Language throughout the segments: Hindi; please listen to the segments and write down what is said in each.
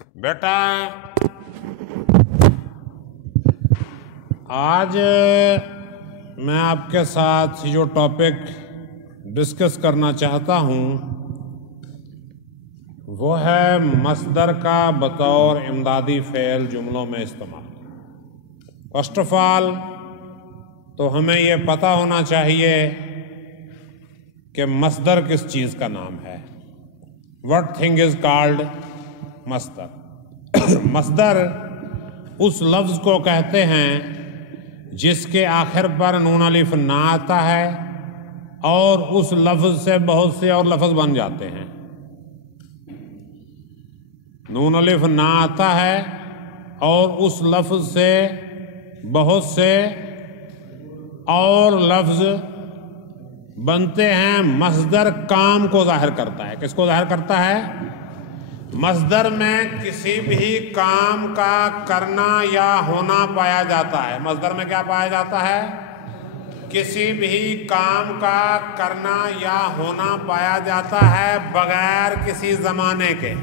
बेटा, आज मैं आपके साथ जो टॉपिक डिस्कस करना चाहता हूँ वो है मस्दर का बतौर इमदादी फ़ेल जुमलों में इस्तेमाल। फर्स्ट ऑफ ऑल तो हमें ये पता होना चाहिए कि मस्दर किस चीज़ का नाम है। व्हाट थिंग इज़ कॉल्ड मस्दर। मस्दर उस लफ्ज़ को कहते हैं जिसके आखिर पर नून अलिफ ना आता है और उस लफ्ज़ से बहुत से और लफ्ज़ बन जाते हैं। नून अलिफ ना आता है और उस लफ्ज़ से बहुत से और लफ्ज़ बनते हैं। मस्दर काम को ज़ाहिर करता है। किसको ज़ाहिर करता है? मस्दर में किसी भी काम का करना या होना पाया जाता है। मस्दर में क्या पाया जाता है? किसी भी काम का करना या होना पाया जाता है बगैर किसी ज़माने के।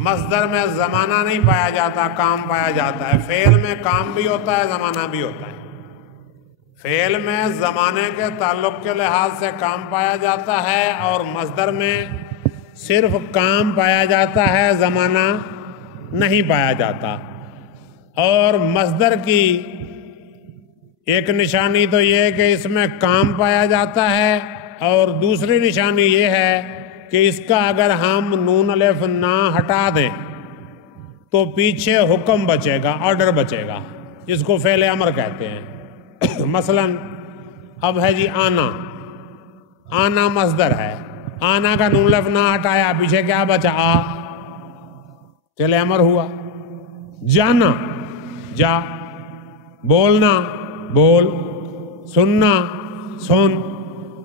मस्दर में ज़माना नहीं पाया जाता, काम पाया जाता है। फ़ेल में काम भी होता है, ज़माना भी होता है। फ़ेल में ज़माने के ताल्लुक़ के लिहाज से काम पाया जाता है और मस्दर में सिर्फ काम पाया जाता है, ज़माना नहीं पाया जाता। और मस्दर की एक निशानी तो ये है कि इसमें काम पाया जाता है और दूसरी निशानी ये है कि इसका अगर हम नून अलिफ ना हटा दें तो पीछे हुक्म बचेगा, ऑर्डर बचेगा, जिसको फ़ेल अमर कहते हैं। मसलन अब है जी आना। आना मस्दर है। आना का नून अलिफ ना हटाया, पीछे क्या बचा? आ। चले अमर हुआ। जाना, जा। बोलना, बोल। सुनना, सुन।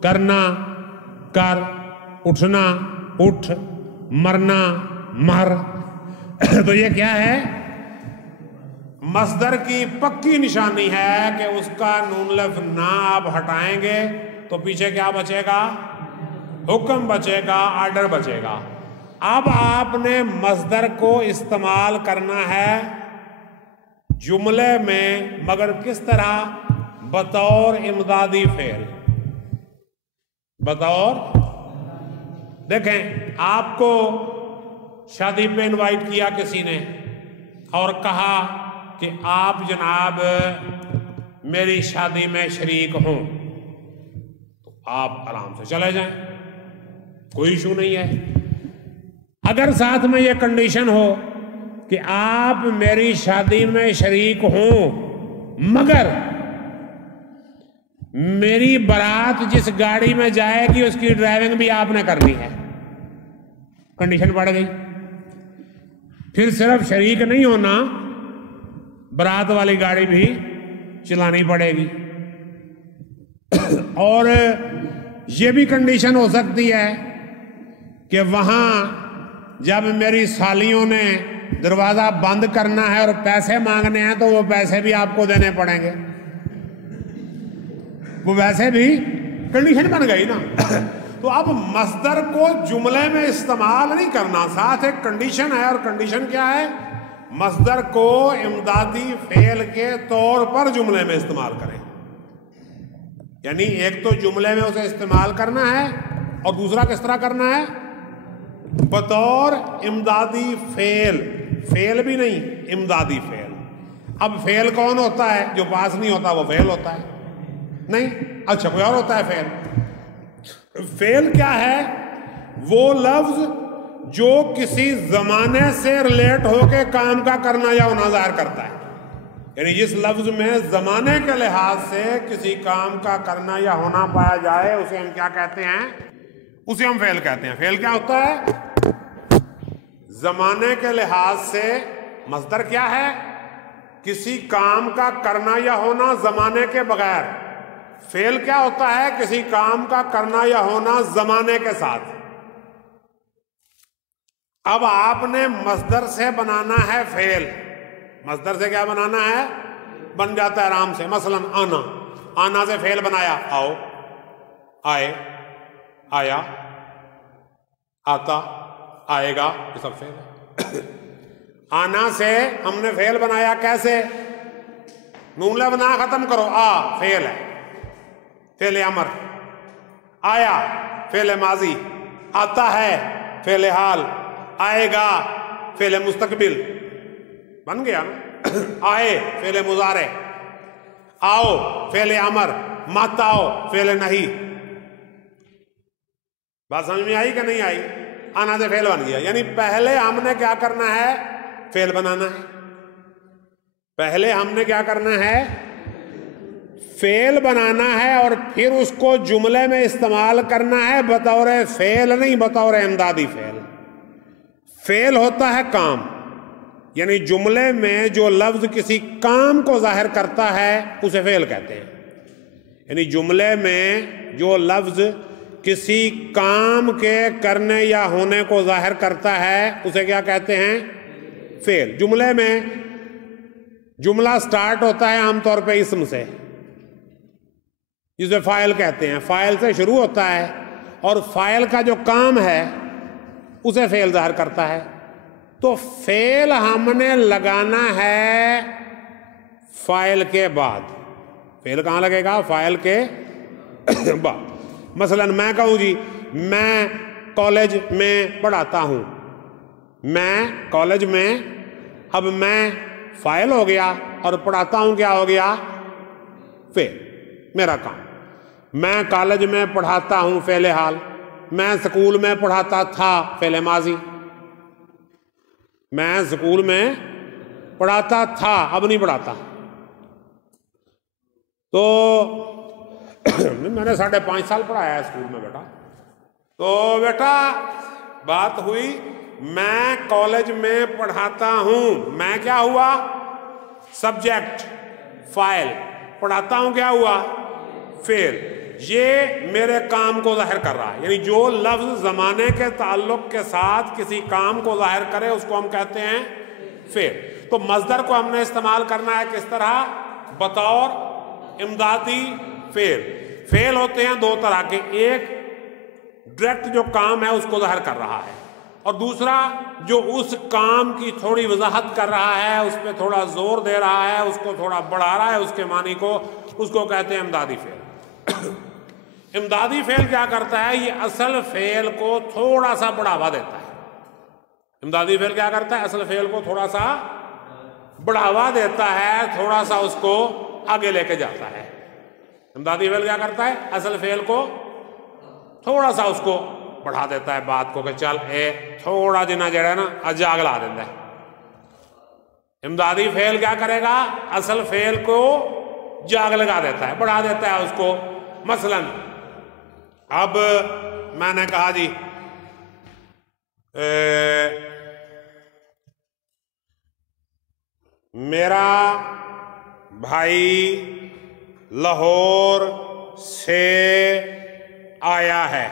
करना, कर। उठना, उठ। मरना, मर। तो ये क्या है? मस्दर की पक्की निशानी है कि उसका नून अलिफ ना आप हटाएंगे तो पीछे क्या बचेगा? हुक्म बचेगा, ऑर्डर बचेगा। अब आपने मस्दर को इस्तेमाल करना है जुमले में, मगर किस तरह? बतौर इमदादी फ़ेल। बतौर, देखें, आपको शादी पे इनवाइट किया किसी ने और कहा कि आप जनाब मेरी शादी में शरीक हों, तो आप आराम से चले जाएं, कोई इशू नहीं है। अगर साथ में ये कंडीशन हो कि आप मेरी शादी में शरीक हों मगर मेरी बारात जिस गाड़ी में जाएगी उसकी ड्राइविंग भी आपने करनी है, कंडीशन बढ़ गई। फिर सिर्फ शरीक नहीं होना, बारात वाली गाड़ी भी चलानी पड़ेगी। और ये भी कंडीशन हो सकती है कि वहां जब मेरी सालियों ने दरवाजा बंद करना है और पैसे मांगने हैं तो वो पैसे भी आपको देने पड़ेंगे। वो वैसे भी कंडीशन बन गई ना। तो अब मस्दर को जुमले में इस्तेमाल नहीं करना, साथ एक कंडीशन है। और कंडीशन क्या है? मस्दर को इमदादी फ़ेल के तौर पर जुमले में इस्तेमाल करें। यानी एक तो जुमले में उसे इस्तेमाल करना है और दूसरा किस तरह करना है? बतौर इमदादी फ़ेल। फ़ेल भी नहीं, इमदादी फ़ेल। अब फ़ेल कौन होता है? जो पास नहीं होता वो फ़ेल होता है? नहीं। अच्छा, कोई और होता है फ़ेल? फ़ेल क्या है? वो लफ्ज़ जो किसी ज़माने से रिलेट होके काम का करना या होना ज़ाहिर करता है। यानी जिस लफ्ज़ में ज़माने के लिहाज से किसी काम का करना या होना पाया जाए उसे हम क्या कहते हैं? उसे हम फ़ेल कहते हैं। फ़ेल क्या होता है? ज़माने के लिहाज से मस्दर क्या है? किसी काम का करना या होना ज़माने के बगैर। फ़ेल क्या होता है? किसी काम का करना या होना ज़माने के साथ। अब आपने मस्दर से बनाना है फ़ेल। मस्दर से क्या बनाना है? बन जाता है आराम से। मसलन आना। आना से फ़ेल बनाया, आओ, आए, आया, आता, आएगा, ये सब फ़ेल है। आना से हमने फेल बनाया, कैसे? नून ले बना खत्म करो, आ फेल है, फेल अमर। आया फेल माजी, आता है फेल हाल, आएगा फेल मुस्तकबिल, बन गया ना। आए फेल मुजारे, आओ फेल अमर, मत आओ फेल नहीं। बात समझ में आई कि नहीं आई? आना से फेल बन गया, यानी पहले हमने क्या करना है? फेल बनाना है। पहले हमने क्या करना है? फेल बनाना है, और फिर उसको जुमले में इस्तेमाल करना है बतौर फेल नहीं, बतौर इमदादी फेल। फेल होता है काम, यानी जुमले में जो लफ्ज किसी काम को जाहिर करता है उसे फेल कहते हैं। यानी जुमले में जो लफ्ज किसी काम के करने या होने को जाहिर करता है उसे क्या कहते हैं? फेल। जुमले में जुमला स्टार्ट होता है आमतौर पे इस्म से, जिसे फाइल कहते हैं, फाइल से शुरू होता है, और फाइल का जो काम है उसे फेल जाहिर करता है। तो फेल हमने लगाना है फाइल के बाद। फेल कहाँ लगेगा? फाइल के बाद। मसलन मैं कहूं जी, मैं कॉलेज में पढ़ाता हूं, मैं कॉलेज में, अब मैं फाइल हो गया और पढ़ाता हूं क्या हो गया? फेल, मेरा काम। मैं कॉलेज में पढ़ाता हूं फेल हाल, मैं स्कूल में पढ़ाता था फेल माजी। मैं स्कूल में पढ़ाता था, अब नहीं पढ़ाता। तो मैंने 5.5 साल पढ़ाया है स्कूल में बेटा। तो बेटा बात हुई, मैं कॉलेज में पढ़ाता हूं, मैं क्या हुआ? सब्जेक्ट, फाइल, पढ़ाता हूं क्या हुआ? फेल। ये मेरे काम को जाहिर कर रहा है, यानी जो लफ्ज जमाने के ताल्लुक के साथ किसी काम को जाहिर करे उसको हम कहते हैं फेल। तो मजदर को हमने इस्तेमाल करना है किस तरह? बतौर इमदादी फेल। फेल होते हैं दो तरह के, एक डायरेक्ट जो काम है उसको जाहिर कर रहा है, और दूसरा जो उस काम की थोड़ी वजाहत कर रहा है, उस पर थोड़ा जोर दे रहा है, उसको थोड़ा बढ़ा रहा है उसके मानी को, उसको कहते हैं इमदादी फेल। इमदादी फेल क्या करता है? ये असल फेल को थोड़ा सा बढ़ावा देता है। इमदादी फेल क्या करता है? असल फेल को थोड़ा सा बढ़ावा देता है, थोड़ा सा उसको आगे लेके जाता है। इमदादी फेल क्या करता है? असल फेल को थोड़ा सा उसको बढ़ा देता है बात को, कि चल ए थोड़ा जिना जड़ा ना अज आग ला देता है। इमदादी फेल क्या करेगा? असल फेल को जाग लगा देता है, बढ़ा देता है उसको। मसलन अब मैंने कहा जी मेरा भाई लाहौर से आया है,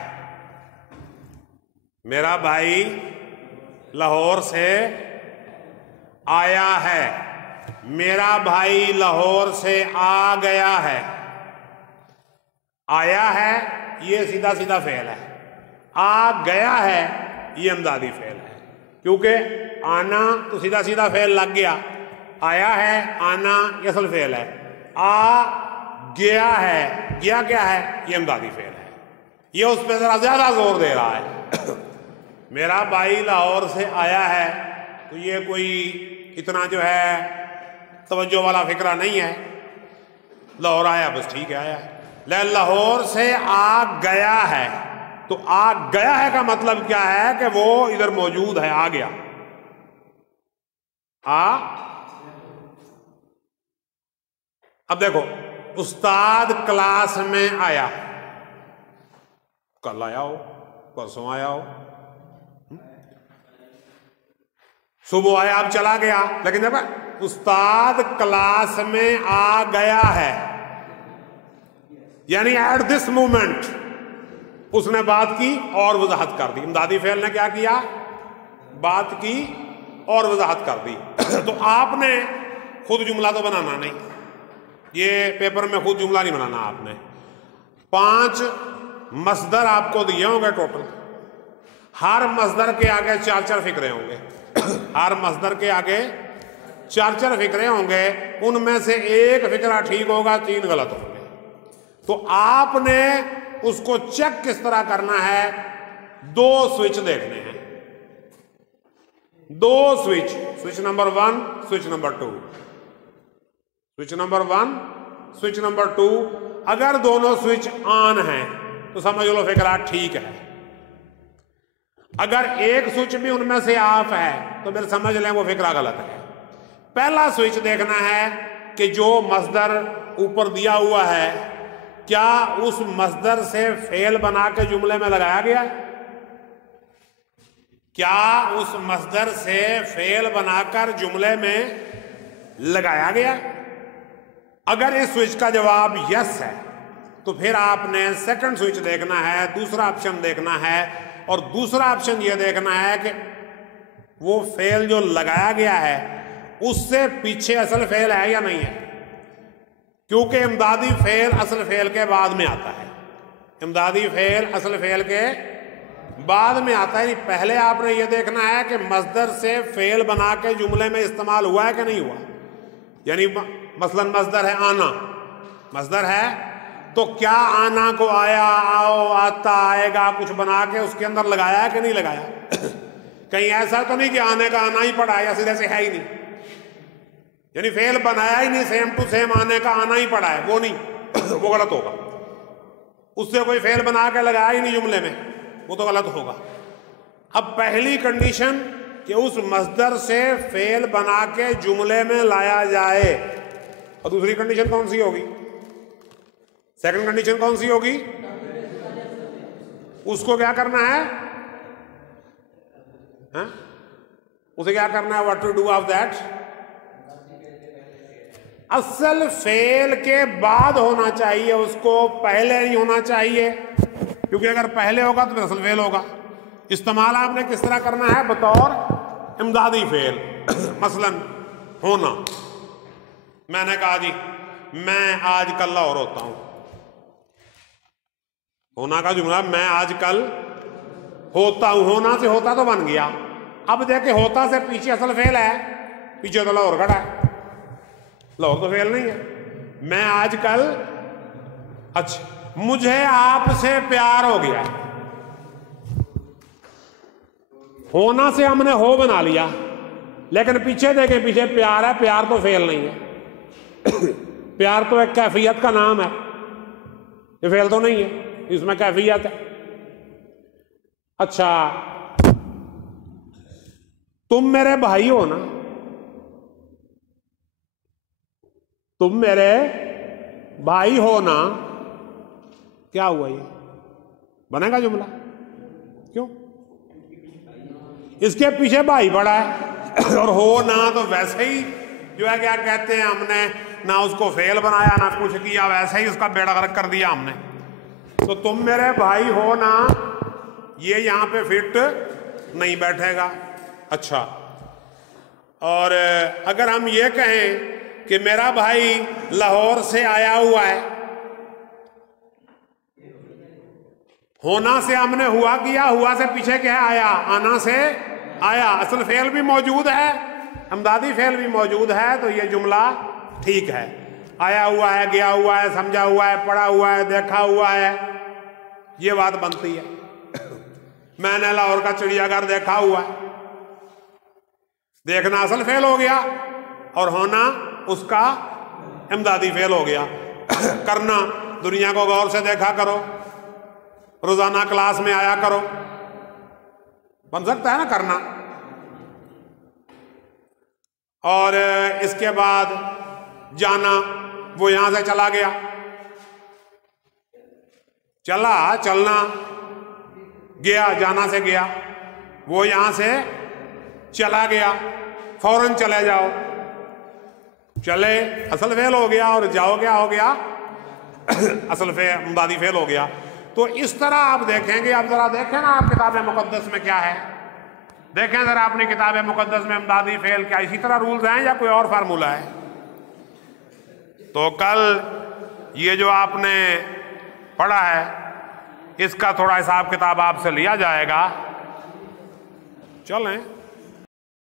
मेरा भाई लाहौर से आया है, मेरा भाई लाहौर से आ गया है। आया है ये सीधा सीधा फेल है, आ गया है ये इमदादी फेल है, क्योंकि आना तो सीधा सीधा फेल लग गया, आया है आना ये असल फेल है, आ गया है, गया क्या है? ये इमदादी फेल है। ये उस पर जरा ज्यादा जोर दे रहा है। मेरा भाई लाहौर से आया है, तो ये कोई इतना जो है तवज्जो वाला फिक्रा नहीं है। लाहौर आया बस ठीक है, आया है। लाहौर से आ गया है, तो आ गया है का मतलब क्या है? कि वो इधर मौजूद है, आ गया। अब देखो, उस्ताद क्लास में आया, कल आया हो, परसों आया हो, सुबह आया अब चला गया, लेकिन देखो उस्ताद क्लास में आ गया है, यानी एट दिस मोमेंट उसने बात की और वजाहत कर दी। इमदादी फेल ने क्या किया? बात की और वजाहत कर दी। तो आपने खुद जुमला तो बनाना नहीं, ये पेपर में खुद जुमला नहीं बनाना आपने। 5 मसदर आपको दिए होंगे टोटल, हर मसदर के आगे 4-4 फिक्रे होंगे। हर मस्दर के आगे 4 फिक्रे होंगे, उनमें से एक फिक्रा ठीक होगा, 3 गलत होंगे। तो आपने उसको चेक किस तरह करना है? 2 स्विच देखने हैं, 2 switch, switch number 1, switch number 2, switch number 1, switch number 2। अगर दोनों स्विच ऑन हैं तो समझ लो फिक्रा ठीक है। अगर एक स्विच भी उनमें से ऑफ है तो फिर समझ लें वो फिक्रा गलत है। पहला स्विच देखना है कि जो मस्दर ऊपर दिया हुआ है क्या उस मस्दर से फेल बना के जुमले में लगाया गया है? क्या उस मस्दर से फेल बनाकर जुमले में लगाया गया? अगर इस स्विच का जवाब यस है तो फिर आपने सेकंड स्विच देखना है, दूसरा ऑप्शन देखना है, और दूसरा ऑप्शन यह देखना है कि वो फेल जो लगाया गया है उससे पीछे असल फेल है या नहीं है, क्योंकि इमदादी फेल असल फेल के बाद में आता है। इमदादी फेल असल फेल के बाद में आता है। पहले आपने यह देखना है कि मस्दर से फेल बना के जुमले में इस्तेमाल हुआ है कि नहीं हुआ। यानी मसलन मस्दर है आना, मस्दर है तो क्या आना को आया, आओ, आता, आएगा कुछ बना के उसके अंदर लगाया है कि नहीं लगाया? कहीं ऐसा तो नहीं कि आने का आना ही पड़ा है या सीधे से है ही नहीं, यानी फेल बनाया ही नहीं, सेम टू सेम आने का आना ही पड़ा है, वो नहीं वो गलत होगा। उससे कोई फेल बना के लगाया ही नहीं जुमले में, वो तो गलत होगा। अब पहली कंडीशन कि उस मस्दर से फेल बना के जुमले में लाया जाए, और दूसरी कंडीशन कौन सी होगी? सेकंड कंडीशन कौन सी होगी? उसको क्या करना है? उसे क्या करना है? What to do of that? असल फेल के बाद होना चाहिए, उसको पहले नहीं होना चाहिए, क्योंकि अगर पहले होगा तो फिर असल फेल होगा। इस्तेमाल आपने किस तरह करना है? बतौर इमदादी फेल। मसलन होना, मैंने कहा जी मैं आज कल लाहौर होता हूं, होना का जुमला मैं आज कल होता हूं, होना से होता तो बन गया। अब देखे होता से पीछे असल फेल है, पीछे तो लाहौर खड़ा है, लाहौर तो फेल नहीं है। मैं आज कल, अच्छा मुझे आपसे प्यार हो गया, होना से हमने हो बना लिया, लेकिन पीछे देखे पीछे प्यार है, प्यार तो फेल नहीं है। प्यार तो एक कैफियत का नाम है, ये फेल तो नहीं है, इसमें कैफियत है। अच्छा तुम मेरे भाई हो ना, तुम मेरे भाई हो ना, क्या हुआ? ये बनेगा जुमला? क्यों? इसके पीछे भाई पड़ा है, और हो ना तो वैसे ही जो है क्या कहते हैं, हमने ना उसको फेल बनाया ना कुछ किया, वैसे ही उसका बेड़ा गर्क कर दिया हमने। तो तुम मेरे भाई हो ना, ये यहां पे फिट नहीं बैठेगा। अच्छा, और अगर हम ये कहें कि मेरा भाई लाहौर से आया हुआ है, होना से हमने हुआ किया, हुआ से पीछे क्या है? आया, आना से आया, असल फेल भी मौजूद है, इमदादी फेल भी मौजूद है, तो ये जुमला ठीक है। आया हुआ है, गया हुआ है, समझा हुआ है, पढ़ा हुआ है, देखा हुआ है, ये बात बनती है। मैंने लाहौर का चिड़ियाघर देखा हुआ है, देखना असल फेल हो गया और होना उसका इमदादी फेल हो गया। करना, दुनिया को गौर से देखा करो, रोजाना क्लास में आया करो, बन सकता है ना करना। और इसके बाद जाना, वो यहां से चला गया, चला, चलना, गया, जाना से गया, वो यहां से चला गया, फौरन चले जाओ, चले असल फेल हो गया, और जाओ क्या हो गया? असल फेल, इमदादी फेल हो गया। तो इस तरह आप देखेंगे। अब जरा देखें ना आप किताब मुकद्दस में क्या है, देखें जरा अपनी किताब मुकद्दस में इमदादी फेल क्या इसी तरह रूल्स हैं या कोई और फार्मूला है? तो कल ये जो आपने पढ़ा है इसका थोड़ा हिसाब किताब आपसे लिया जाएगा। चलें।